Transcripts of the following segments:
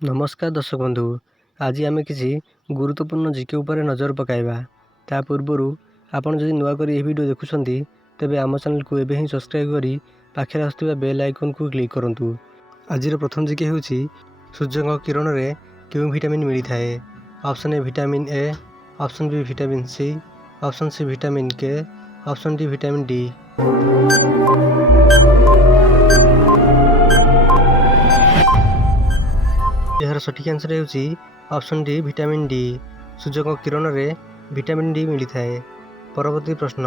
नमस्कार दर्शक बंधु, आज आम किसी गुरुत्वपूर्ण जीके उपर नजर पकाइबा। ता पूर्व आपन जदि नुआ करी वीडियो देखुछंती तेबे आम चैनल को एबे ही सब्सक्राइब करी पाखे आसुवा बेल आइकन को क्लिक करंतु। आज प्रथम जीके होउची सूर्य किरण रे क्यों विटामिन मिली थाए। Option A vitamin A, option B vitamin C, option C vitamin K, option D vitamin D. यार सठिक आंसर होउची ऑप्शन डी विटामिन डी। सूर्य किरण रे विटामिन डी मिली थाए। परवर्ती प्रश्न,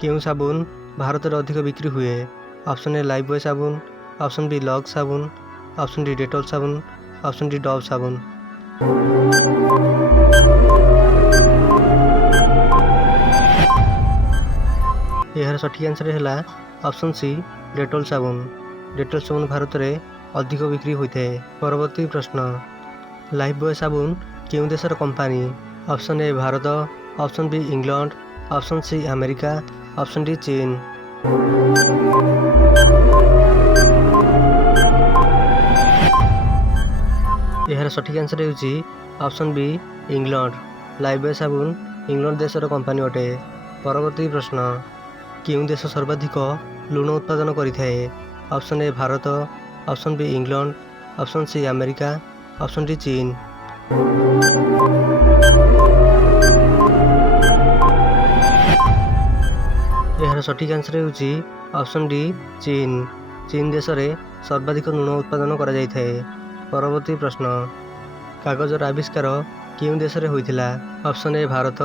क्यों साबुन भारत में अधिक बिक्री हुए। ऑप्शन ए लाइफबॉय साबुन, ऑप्शन बी लक्स साबुन, ऑप्शन डी डेटॉल साबुन, ऑप्शन डी डव साबुन। यार सठिक आंसर है ऑप्शन सी डेटॉल साबुन। डेटॉल साबुन भारत में अधिक बिक्री होता है। परवर्ती प्रश्न, लाइफबॉय साबुन क्यों देशर company. Option A Bharat, option B England, option C America, option D चीन। यार सठिक आंसर होउची ऑप्शन बी इंग्लैंड। लाइफबॉय साबुन इंग्लैंड देशर कंपनी अटे। परवर्ती प्रश्न, क्यों देश सर्वाधिक लुण उत्पादन करिथाए। Option A Bharat, option B England, option C America, option D चीन। यार सठिक आंसर होउची ऑप्शन डी चीन। चीन देश में सर्वाधिक लुण उत्पादन करा जायथाए। परवर्ती प्रश्न, कागजर आविष्कार क्यों देश में होइथिला। Option A Bharat,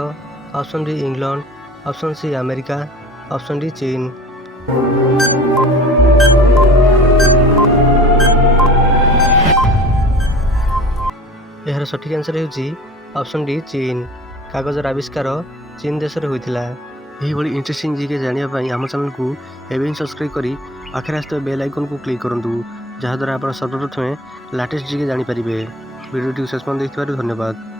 option D England, option C America, option D चीन। यार सठिक आंसर होउची ऑप्शन डी चीन। कागजर आविष्कार चीन देश में होइथिला। यही बड़ी इंटरेस्टिंग जीके जानिया पाई आम चैनल को एबे ही सब्सक्राइब करी पाखे आसुवा बेल आइकन को क्लिक करंतु, जहाद्वारा आप सर्वप्रथमे लाटेस्ट जीके जानी पारिबे। वीडियो शेष पर्यंत देखिथिबारु धन्यवाद।